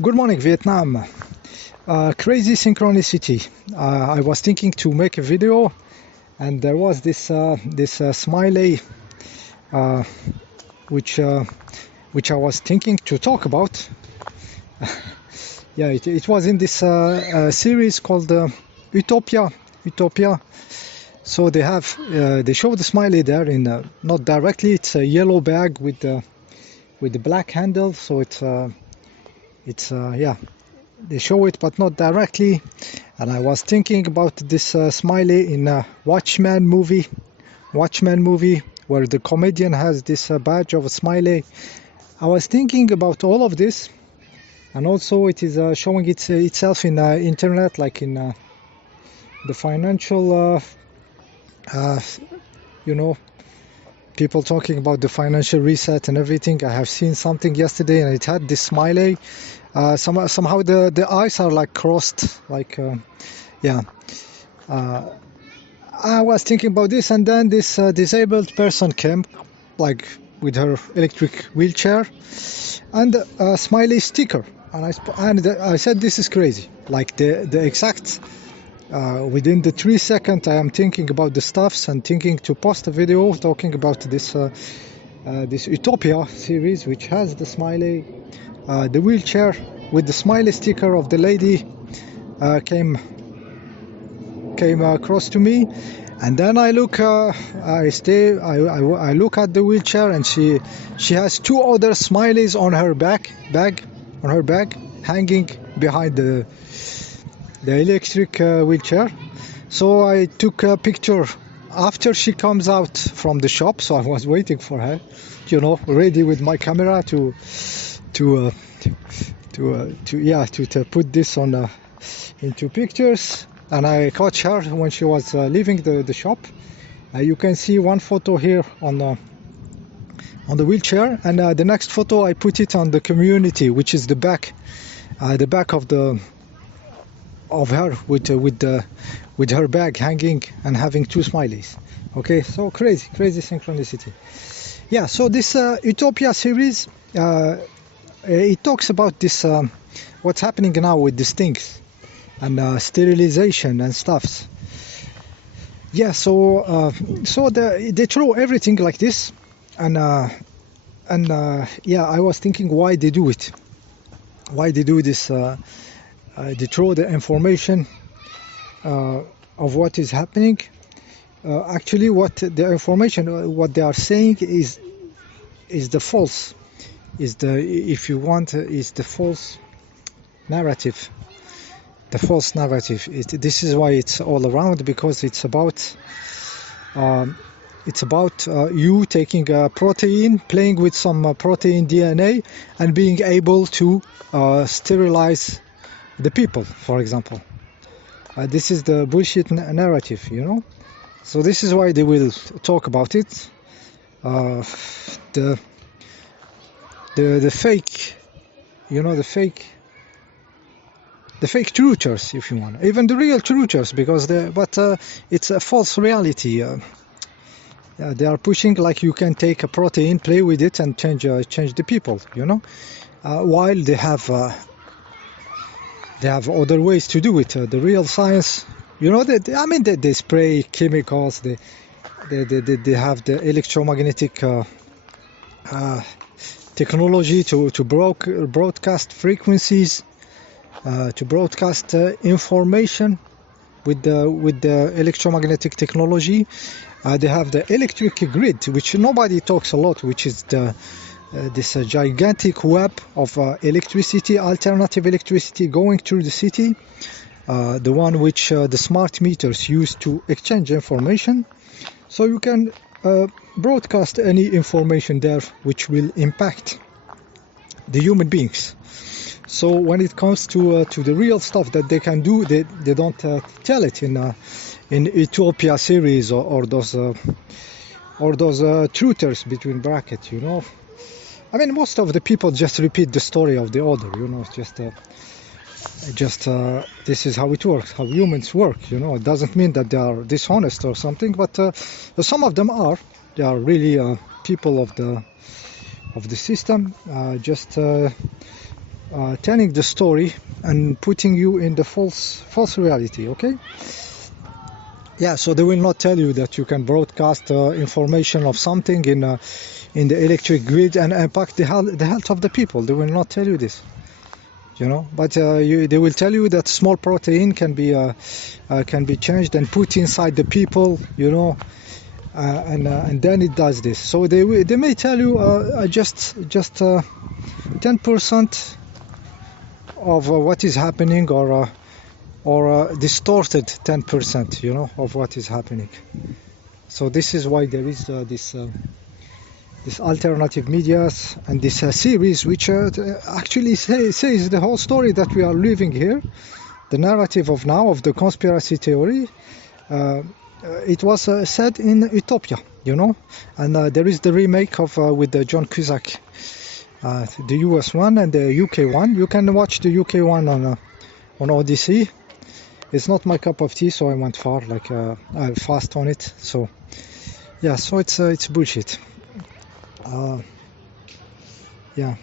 Good morning, Vietnam. Crazy synchronicity. I was thinking to make a video, and there was this smiley, uh, which I was thinking to talk about. Yeah, it was in this series called Utopia. So they show the smiley there in not directly. It's a yellow bag with the black handle. So it's yeah. They show it, but not directly. And I was thinking about this smiley in a Watchmen movie, where the comedian has this badge of a smiley. I was thinking about all of this, and also it is showing itself in internet, like in the financial, people talking about the financial reset and everything. I have seen something yesterday, and it had this smiley. Somehow the eyes are like crossed, like yeah. I was thinking about this, and then this disabled person came, like with her electric wheelchair, and a smiley sticker, and I said this is crazy. Like the exact within the 3 seconds, I am thinking about the stuffs and thinking to post a video talking about this Utopia series, which has the smiley. The wheelchair with the smiley sticker of the lady came across to me, and then I look. I look at the wheelchair, and she has two other smileys on her bag, hanging behind the electric wheelchair. So I took a picture after she comes out from the shop. So I was waiting for her, ready with my camera to put this on into pictures. And I caught her when she was leaving the shop. You can see one photo here on the wheelchair, and the next photo I put it on the community, which is the back of her with her bag hanging and having two smileys. Okay, so crazy synchronicity. Yeah, so this Utopia series, it talks about this what's happening now with these things and sterilization and stuffs. Yeah, so they throw everything like this, and yeah, I was thinking why they do it, why they do this. They throw the information of what is happening. Actually, what the information, what they are saying is the false. Is the false narrative. The false narrative. This is why it's all around, because it's about you taking a protein, playing with some protein DNA, and being able to sterilize the people, for example. This is the bullshit narrative, So this is why they will talk about it. The fake, the fake truthers, if you want, even the real truthers, because it's a false reality. They are pushing like you can take a protein, play with it, and change the people, while they have other ways to do it. The real science, they spray chemicals. They have the electromagnetic technology to broadcast frequencies, to broadcast information with the electromagnetic technology. They have the electric grid, which nobody talks a lot, which is this gigantic web of electricity, alternative electricity going through the city, the one which the smart meters use to exchange information. So you can broadcast any information there which will impact the human beings. So when it comes to the real stuff that they can do, they don't tell it in Utopia series or those truthers between brackets, I mean, most of the people just repeat the story of the other, just this is how it works, how humans work, It doesn't mean that they are dishonest or something, but some of them are. They are really people of the system, telling the story and putting you in the false reality. Okay. Yeah, so they will not tell you that you can broadcast information of something in the electric grid and impact the health of the people. They will not tell you this, you know. But they will tell you that small protein can be changed and put inside the people, you know, and then it does this. So they may tell you just 10% of what is happening, or distorted 10%, you know, of what is happening. So this is why there is this alternative medias and this series, which actually says the whole story that we are living here, the narrative of now of the conspiracy theory. It was said in Utopia, you know, and there is the remake of with John Cusack, the US one and the UK one. You can watch the UK one on Odyssey. It's not my cup of tea, so I went fast on it. So yeah, so it's bullshit. Yeah.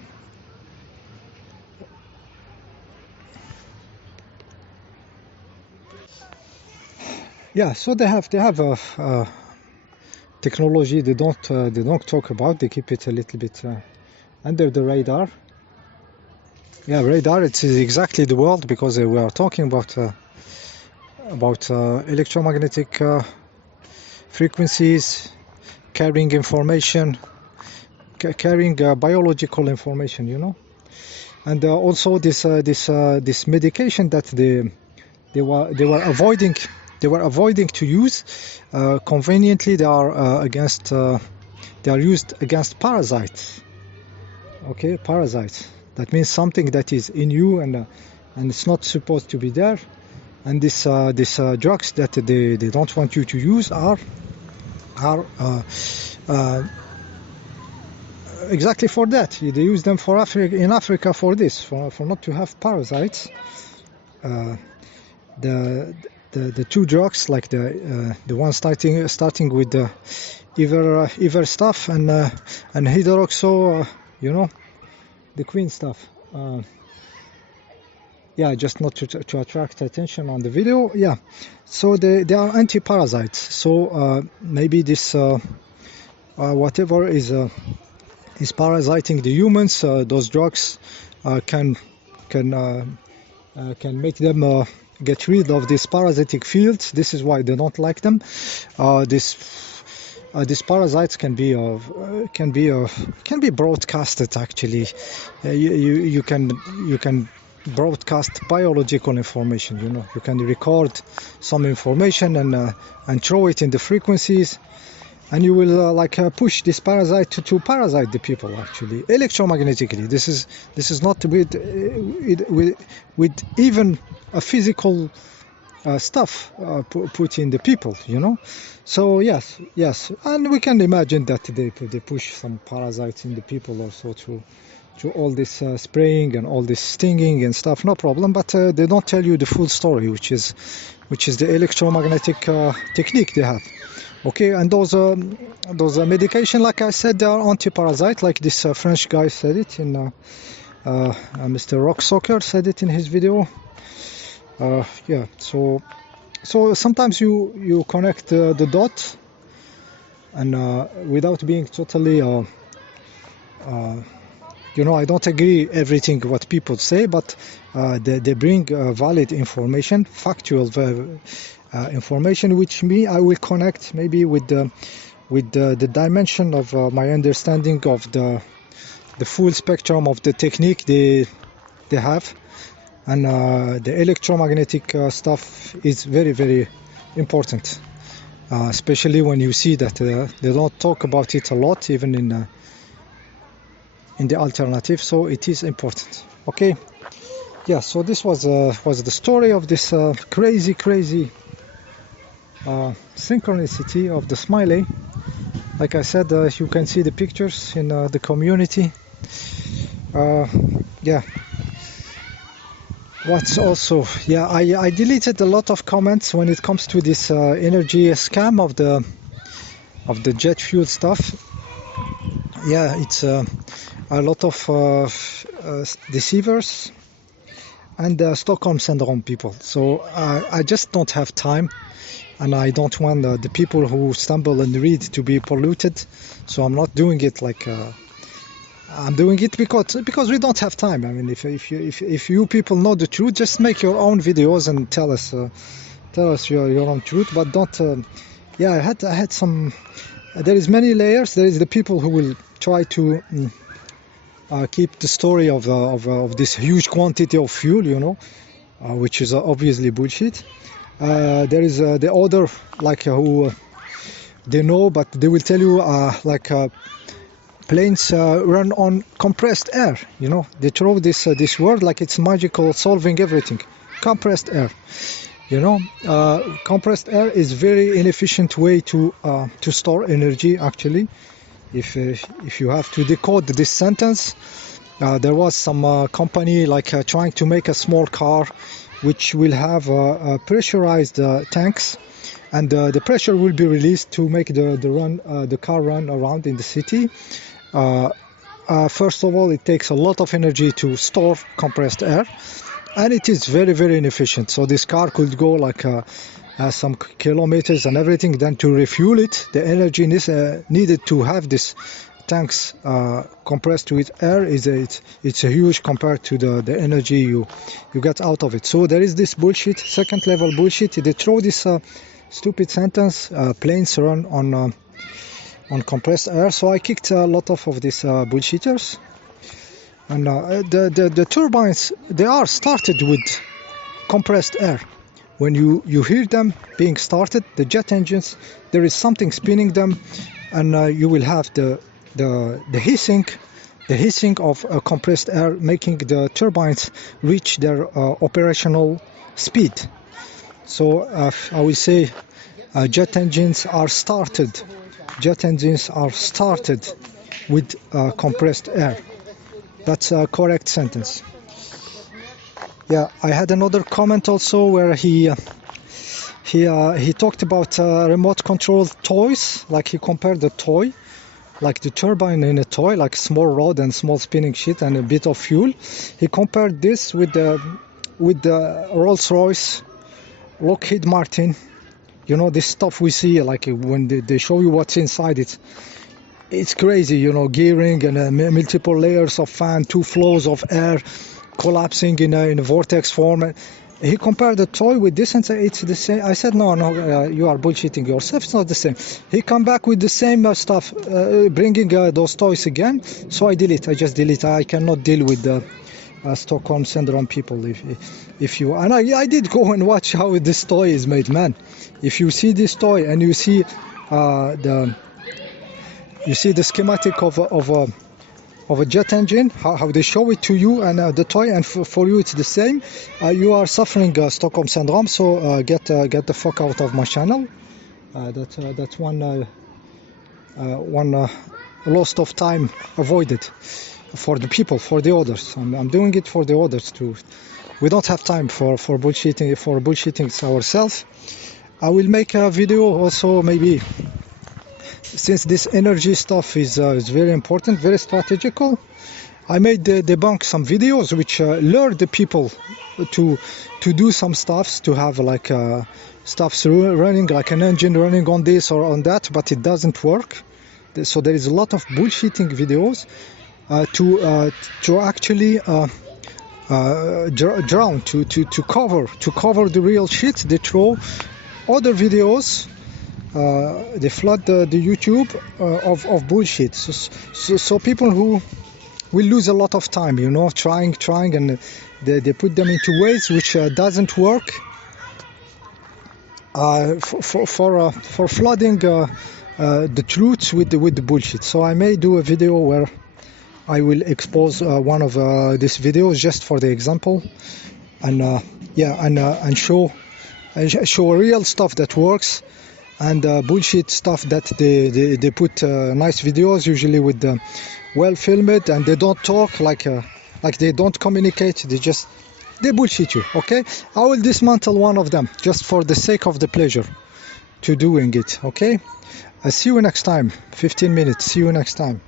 Yeah, so they have a technology they don't talk about. They keep it a little bit under the radar. Yeah, radar. It's exactly the word, because we are talking about electromagnetic frequencies, carrying information, carrying biological information, you know, and also this medication that they were avoiding. They were avoiding to use. Conveniently, they are used against parasites. Okay, parasites. That means something that is in you and it's not supposed to be there. And these drugs that they don't want you to use are exactly for that. They use them in Africa for this, for not to have parasites. The two drugs, like the one starting with the Iver stuff and hydroxo, you know, the Queen stuff. Yeah, just not to attract attention on the video. Yeah, so they are anti-parasites. So maybe this whatever is parasiting the humans, those drugs can make them get rid of these parasitic fields. This is why they don't like them. These parasites can be broadcasted. Actually, you can broadcast biological information. You know, you can record some information and throw it in the frequencies, and you will push this parasite to parasite the people. Actually, electromagnetically. This is not with even a physical stuff put in the people, you know. So yes, and we can imagine that they push some parasites in the people also to all this spraying and all this stinging and stuff. No problem, but they don't tell you the full story, which is the electromagnetic technique they have. Okay, and those medication, like I said, they are anti-parasite, like this French guy said it in Mr. Rock Soccer said it in his video. Yeah, so sometimes you connect the dot, and without being totally you know, I don't agree everything what people say, but they bring valid information, factual information, which I will connect maybe with the dimension of my understanding of the full spectrum of the technique they have. And the electromagnetic stuff is very, very important, especially when you see that they don't talk about it a lot, even in the alternative. So it is important. Okay, yeah. So this was the story of this crazy synchronicity of the smiley. Like I said, you can see the pictures in the community. Yeah. What's also, yeah, I deleted a lot of comments when it comes to this energy scam of the jet fuel stuff. Yeah, it's a lot of deceivers and Stockholm Syndrome people. So I just don't have time, and I don't want the people who stumble and read to be polluted. So I'm not doing it like I'm doing it because we don't have time. I mean, if you people know the truth, just make your own videos and tell us your own truth. But don't. Yeah, I had some. There is many layers. There is the people who will try to keep the story of this huge quantity of fuel, you know, which is obviously bullshit. There is the other, like who they know, but they will tell you planes run on compressed air. You know, they throw this word like it's magical, solving everything. Compressed air. You know, compressed air is very inefficient way to store energy. Actually, if you have to decode this sentence, there was some company like trying to make a small car, which will have pressurized tanks, and the pressure will be released to make the car run around in the city. First of all, it takes a lot of energy to store compressed air, and it is very, very inefficient. So this car could go like some kilometers and everything. Then to refuel it, the energy needed to have this tanks compressed with air it's a huge compared to the energy you get out of it. So there is this bullshit, second level bullshit. They throw this stupid sentence, planes run on compressed air. So I kicked a lot of these bullshitters. And the turbines, they are started with compressed air. When you hear them being started, the jet engines, there is something spinning them, and you will have the hissing of compressed air, making the turbines reach their operational speed. So I will say jet engines are started with compressed air. That's a correct sentence. Yeah, I had another comment also where he talked about remote controlled toys. Like he compared the toy, like the turbine in a toy, like small rod and small spinning shit and a bit of fuel. He compared this with the Rolls-Royce, Lockheed Martin. You know, this stuff we see, like when they show you what's inside it. It's crazy, you know, gearing and multiple layers of fan, two flows of air collapsing in a vortex form. He compared the toy with this and said it's the same. I said no, you are bullshitting yourself. It's not the same. He come back with the same stuff, bringing those toys again. So I just delete. I cannot deal with the Stockholm Syndrome people. If you and I did go and watch how this toy is made, man. If you see this toy and you see the schematic of a jet engine, how they show it to you, and the toy, and for you it's the same. You are suffering Stockholm Syndrome, so get the fuck out of my channel. That's one loss of time avoided for the people, for the others. I'm doing it for the others too. We don't have time for bullshitting ourselves. I will make a video also, maybe, since this energy stuff is very important, very strategical. I made debunk some videos which lure the people to do some stuffs, to have like stuffs running, like an engine running on this or on that, but it doesn't work. So there is a lot of bullshitting videos to actually drown, to cover the real shit. They throw other videos. They flood the YouTube of bullshit. So people who will lose a lot of time, you know, trying, and they put them into ways which doesn't work for flooding the truths with the bullshit. So I may do a video where I will expose one of these videos just for the example, and show real stuff that works, and bullshit stuff that they put nice videos, usually with well filmed, and they don't talk like they don't communicate. They bullshit you. Okay, I will dismantle one of them just for the sake of the pleasure to doing it. Okay, see you next time. 15 minutes. See you next time.